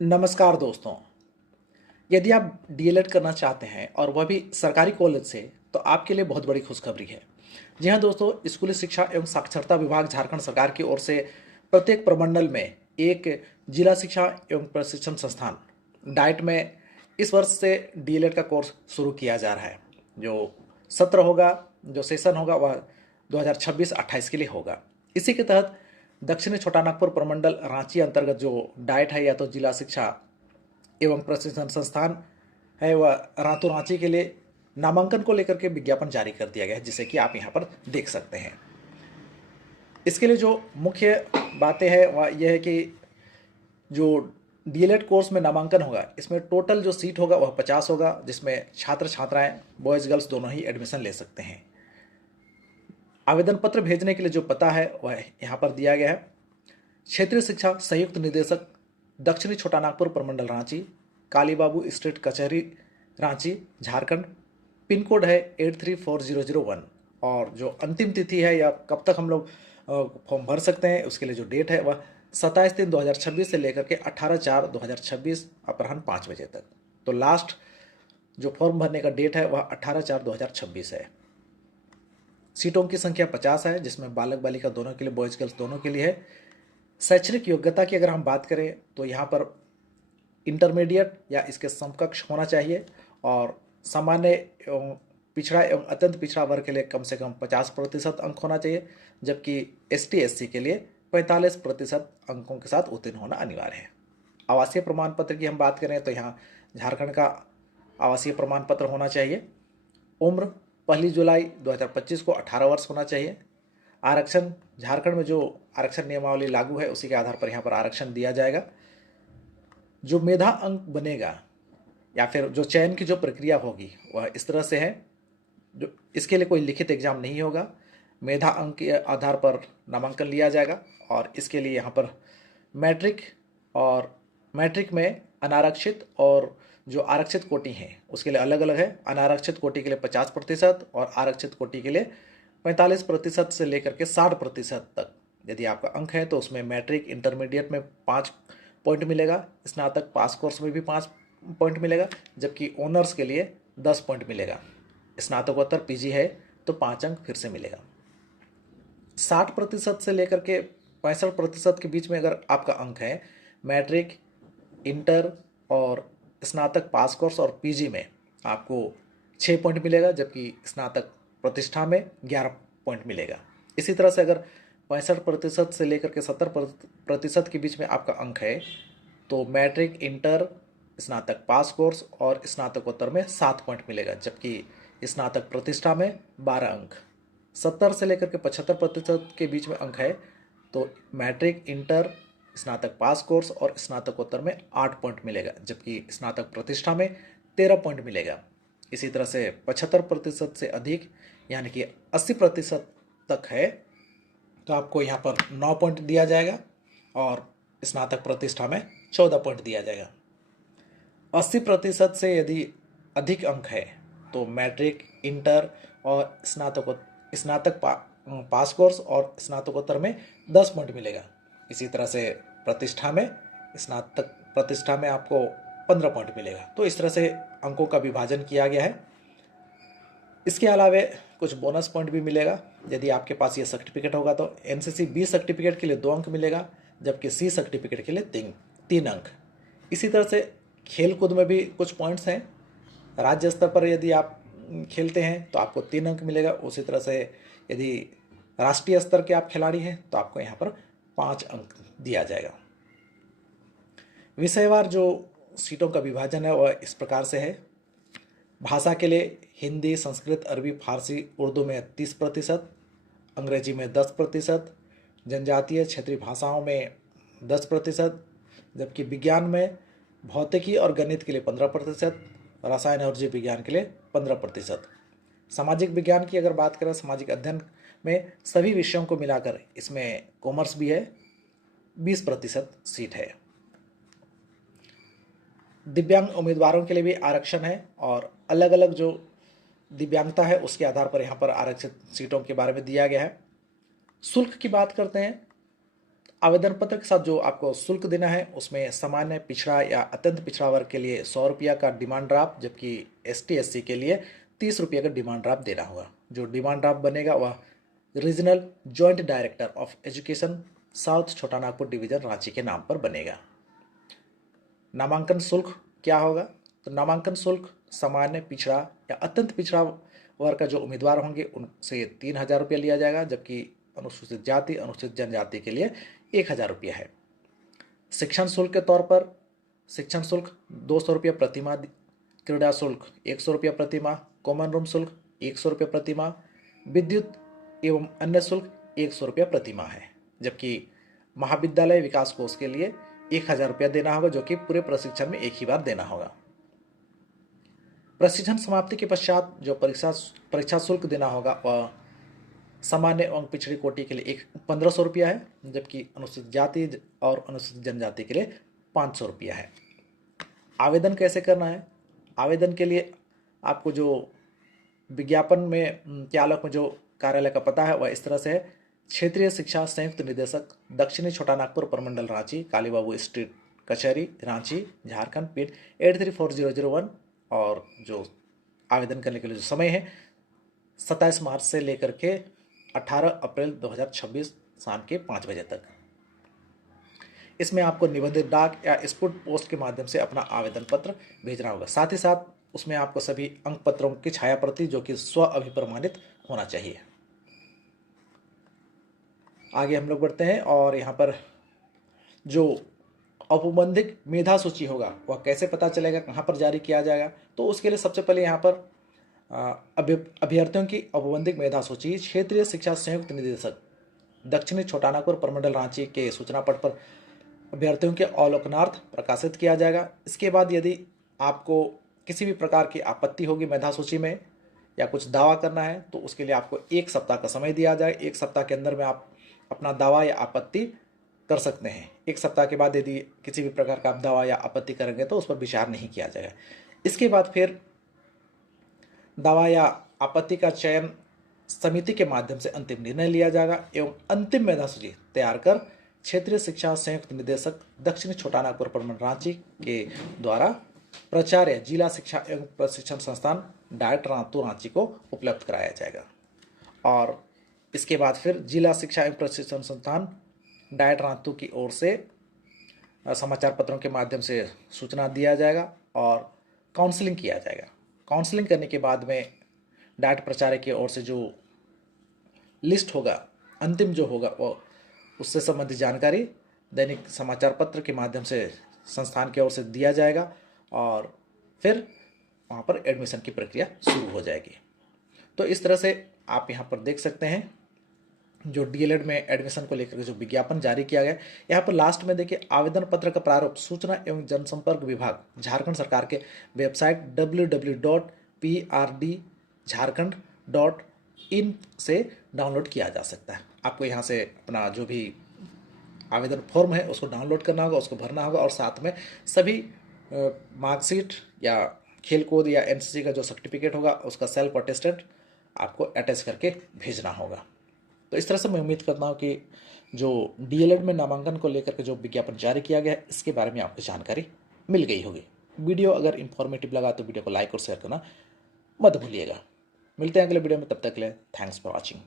नमस्कार दोस्तों। यदि आप डीएलएड करना चाहते हैं और वह भी सरकारी कॉलेज से, तो आपके लिए बहुत बड़ी खुशखबरी है। जी हाँ दोस्तों, स्कूली शिक्षा एवं साक्षरता विभाग झारखंड सरकार की ओर से प्रत्येक प्रमंडल में एक जिला शिक्षा एवं प्रशिक्षण संस्थान डाइट में इस वर्ष से डीएलएड का कोर्स शुरू किया जा रहा है। जो सत्र होगा, जो सेशन होगा, वह 2026-28 के लिए होगा। इसी के तहत दक्षिणी छोटानागपुर प्रमंडल रांची अंतर्गत जो डाइट है, या तो जिला शिक्षा एवं प्रशिक्षण संस्थान है, वह रातों रांची के लिए नामांकन को लेकर के विज्ञापन जारी कर दिया गया है, जिसे कि आप यहाँ पर देख सकते हैं। इसके लिए जो मुख्य बातें हैं वह यह है कि जो डीएलएड कोर्स में नामांकन होगा, इसमें टोटल जो सीट होगा वह 50 होगा, जिसमें छात्र छात्राएं बॉयज़ गर्ल्स दोनों ही एडमिशन ले सकते हैं। आवेदन पत्र भेजने के लिए जो पता है वह यहाँ पर दिया गया है। क्षेत्रीय शिक्षा संयुक्त निदेशक, दक्षिणी छोटानागपुर प्रमंडल रांची, कालीबाबू स्ट्रीट कचहरी रांची, झारखंड। पिन कोड है 834001। और जो अंतिम तिथि है या कब तक हम लोग फॉर्म भर सकते हैं, उसके लिए जो डेट है वह 27/3/2026 से लेकर के 18/4/2026 अपराह्न 5 बजे तक। तो लास्ट जो फॉर्म भरने का डेट है वह 18/4/2026 है। सीटों की संख्या 50 है, जिसमें बालक बालिका दोनों के लिए, बॉयज़ गर्ल्स दोनों के लिए है। शैक्षणिक योग्यता की अगर हम बात करें तो यहाँ पर इंटरमीडिएट या इसके समकक्ष होना चाहिए, और सामान्य एवं पिछड़ा एवं अत्यंत पिछड़ा वर्ग के लिए कम से कम 50% अंक होना चाहिए, जबकि एसटी एससी के लिए 45% अंकों के साथ उत्तीर्ण होना अनिवार्य है। आवासीय प्रमाण पत्र की हम बात करें तो यहाँ झारखंड का आवासीय प्रमाण पत्र होना चाहिए। उम्र 1 जुलाई 2025 को 18 वर्ष होना चाहिए। आरक्षण, झारखंड में जो आरक्षण नियमावली लागू है उसी के आधार पर यहाँ पर आरक्षण दिया जाएगा। जो मेधा अंक बनेगा या फिर जो चयन की जो प्रक्रिया होगी वह इस तरह से है। जो इसके लिए कोई लिखित एग्जाम नहीं होगा, मेधा अंक के आधार पर नामांकन लिया जाएगा। और इसके लिए यहाँ पर मैट्रिक और मैट्रिक में अनारक्षित और जो आरक्षित कोटि हैं उसके लिए अलग अलग है। अनारक्षित कोटि के लिए 50% और आरक्षित कोटि के लिए 45% से लेकर के 60% तक यदि आपका अंक है तो उसमें मैट्रिक इंटरमीडिएट में 5 पॉइंट मिलेगा, स्नातक पास कोर्स में भी 5 पॉइंट मिलेगा, जबकि ऑनर्स के लिए 10 पॉइंट मिलेगा। स्नातकोत्तर पीजी है तो 5 अंक फिर से मिलेगा। 60% से लेकर के 65% के बीच में अगर आपका अंक है, मैट्रिक, इंटर और स्नातक पास कोर्स और पीजी में आपको 6 पॉइंट मिलेगा, जबकि स्नातक प्रतिष्ठा में 11 पॉइंट मिलेगा। इसी तरह से अगर 65% से लेकर के 70% के बीच में आपका अंक है तो मैट्रिक, इंटर, स्नातक पास कोर्स और स्नातकोत्तर में 7 पॉइंट मिलेगा, जबकि स्नातक प्रतिष्ठा में 12 अंक। 70 से लेकर के 75% के बीच में अंक है तो मैट्रिक, इंटर, स्नातक पास कोर्स और स्नातकोत्तर में 8 पॉइंट मिलेगा, जबकि स्नातक प्रतिष्ठा में 13 पॉइंट मिलेगा। इसी तरह से 75% से अधिक यानी कि 80% तक है तो आपको यहाँ पर 9 पॉइंट दिया जाएगा और स्नातक प्रतिष्ठा में 14 पॉइंट दिया जाएगा। 80% से यदि अधिक अंक है तो मैट्रिक, इंटर और स्नातक पास कोर्स और स्नातकोत्तर में 10 पॉइंट मिलेगा। इसी तरह से प्रतिष्ठा में, स्नातक प्रतिष्ठा में आपको 15 पॉइंट मिलेगा। तो इस तरह से अंकों का विभाजन किया गया है। इसके अलावा कुछ बोनस पॉइंट भी मिलेगा। यदि आपके पास ये सर्टिफिकेट होगा तो एनसीसी बी सर्टिफिकेट के लिए 2 अंक मिलेगा, जबकि सी सर्टिफिकेट के लिए 3 अंक। इसी तरह से खेल कूद में भी कुछ पॉइंट्स हैं। राज्य स्तर पर यदि आप खेलते हैं तो आपको 3 अंक मिलेगा। उसी तरह से यदि राष्ट्रीय स्तर के आप खिलाड़ी हैं तो आपको यहाँ पर 5 अंक दिया जाएगा। विषयवार जो सीटों का विभाजन है वह इस प्रकार से है। भाषा के लिए हिंदी, संस्कृत, अरबी, फारसी, उर्दू में 30%, अंग्रेजी में 10%, जनजातीय क्षेत्रीय भाषाओं में 10%, जबकि विज्ञान में भौतिकी और गणित के लिए 15%, रसायन और जीव विज्ञान के लिए 15%। सामाजिक विज्ञान की अगर बात करें, सामाजिक अध्ययन में सभी विषयों को मिलाकर इसमें कॉमर्स भी है, 20% सीट है। दिव्यांग उम्मीदवारों के लिए भी आरक्षण है और अलग अलग जो दिव्यांगता है उसके आधार पर यहाँ पर आरक्षित सीटों के बारे में दिया गया है। शुल्क की बात करते हैं। आवेदन पत्र के साथ जो आपको शुल्क देना है उसमें सामान्य पिछड़ा या अत्यंत पिछड़ा वर्ग के लिए 100 रुपया का डिमांड ड्राफ्ट, जबकि ST SC के लिए 30 रुपये का डिमांड ड्राफ्ट देना होगा। जो डिमांड ड्राफ्ट बनेगा वह regional joint director of education south छोटा नागपुर डिवीजन रांची के नाम पर बनेगा। नामांकन शुल्क क्या होगा? तो नामांकन शुल्क सामान्य पिछड़ा या अत्यंत पिछड़ा वर्ग का जो उम्मीदवार होंगे उनसे 3000 रुपया लिया जाएगा, जबकि अनुसूचित जाति अनुसूचित जनजाति के लिए 1000 रुपया है। शिक्षण शुल्क के तौर पर शिक्षण शुल्क 200 रुपया प्रतिमाह, क्रीड़ा शुल्क 100 रुपया प्रतिमाह, कॉमन रूम शुल्क 100 रुपया प्रतिमाह, विद्युत एवं अन्य शुल्क 100 रुपया प्रतिमाह है। जबकि महाविद्यालय विकास कोष के लिए 1000 रुपया देना होगा, जो कि पूरे प्रशिक्षण में एक ही बार देना होगा। प्रशिक्षण समाप्ति के पश्चात जो परीक्षा शुल्क देना होगा वह सामान्य एवं पिछड़ी कोटि के लिए 1500 रुपया है, जबकि अनुसूचित जाति और अनुसूचित जनजाति के लिए 500 रुपया है। आवेदन कैसे करना है? आवेदन के लिए आपको जो विज्ञापन में के आलोक में जो कार्यालय का पता है वह इस तरह से है: क्षेत्रीय शिक्षा संयुक्त निदेशक, दक्षिणी छोटा नागपुर प्रमंडल रांची, कालीबाबू स्ट्रीट, कचहरी, रांची, झारखंड, पिन 834001। और जो आवेदन करने के लिए जो समय है 27 मार्च से लेकर के 18 अप्रैल 2026 शाम के 5 बजे तक। इसमें आपको निबंधित डाक या स्पीड पोस्ट के माध्यम से अपना आवेदन पत्र भेजना होगा। साथ ही साथ उसमें आपको सभी अंक पत्रों की छाया प्रति जो कि स्व अभिप्रमाणित होना चाहिए। आगे हम लोग बढ़ते हैं और यहाँ पर जो औपबंधिक मेधा सूची होगा वह कैसे पता चलेगा, कहाँ पर जारी किया जाएगा? तो उसके लिए सबसे पहले यहाँ पर अभ्यर्थियों की औपबंधिक मेधा सूची क्षेत्रीय शिक्षा संयुक्त निदेशक, दक्षिणी छोटा नागपुर प्रमंडल रांची के सूचना पट पर अभ्यर्थियों के अवलोकनार्थ प्रकाशित किया जाएगा। इसके बाद यदि आपको किसी भी प्रकार की आपत्ति होगी मेधा सूची में या कुछ दावा करना है तो उसके लिए आपको 1 सप्ताह का समय दिया जाए। 1 सप्ताह के अंदर में आप अपना दावा या आपत्ति कर सकते हैं। 1 सप्ताह के बाद यदि किसी भी प्रकार का आप दावा या आपत्ति करेंगे तो उस पर विचार नहीं किया जाएगा। इसके बाद फिर दावा या आपत्ति का चयन समिति के माध्यम से अंतिम निर्णय लिया जाएगा एवं अंतिम मेधा सूची तैयार कर क्षेत्रीय शिक्षा संयुक्त निदेशक, दक्षिणी छोटा नागपुर प्रमंडल रांची के द्वारा प्राचार्य जिला शिक्षा एवं प्रशिक्षण संस्थान डायरेक्टर रांची को उपलब्ध कराया जाएगा। और इसके बाद फिर जिला शिक्षा एवं प्रशिक्षण संस्थान डायरेक्टर रांची की ओर से समाचार पत्रों के माध्यम से सूचना दिया जाएगा और काउंसलिंग किया जाएगा। काउंसलिंग करने के बाद में डायरेक्ट प्राचार्य की ओर से जो लिस्ट होगा, अंतिम जो होगा, वो उससे संबंधित जानकारी दैनिक समाचार पत्र के माध्यम से संस्थान की ओर से दिया जाएगा और फिर वहाँ पर एडमिशन की प्रक्रिया शुरू हो जाएगी। तो इस तरह से आप यहाँ पर देख सकते हैं जो DLED में एडमिशन को लेकर जो विज्ञापन जारी किया गया। यहाँ पर लास्ट में देखिए, आवेदन पत्र का प्रारूप सूचना एवं जनसंपर्क विभाग झारखंड सरकार के वेबसाइट www.prdjharkhand.in से डाउनलोड किया जा सकता है। आपको यहाँ से अपना जो भी आवेदन फॉर्म है उसको डाउनलोड करना होगा, उसको भरना होगा और साथ में सभी मार्कशीट या खेल कूद या NCC का जो सर्टिफिकेट होगा उसका सेल्फ अटेस्टेड आपको अटैच करके भेजना होगा। तो इस तरह से मैं उम्मीद करता हूँ कि जो DLED में नामांकन को लेकर के जो विज्ञापन जारी किया गया है इसके बारे में आपको जानकारी मिल गई होगी। वीडियो अगर इन्फॉर्मेटिव लगा तो वीडियो को लाइक और शेयर करना मत भूलिएगा। मिलते हैं अगले वीडियो में, तब तक के लिए थैंक्स फॉर वॉचिंग।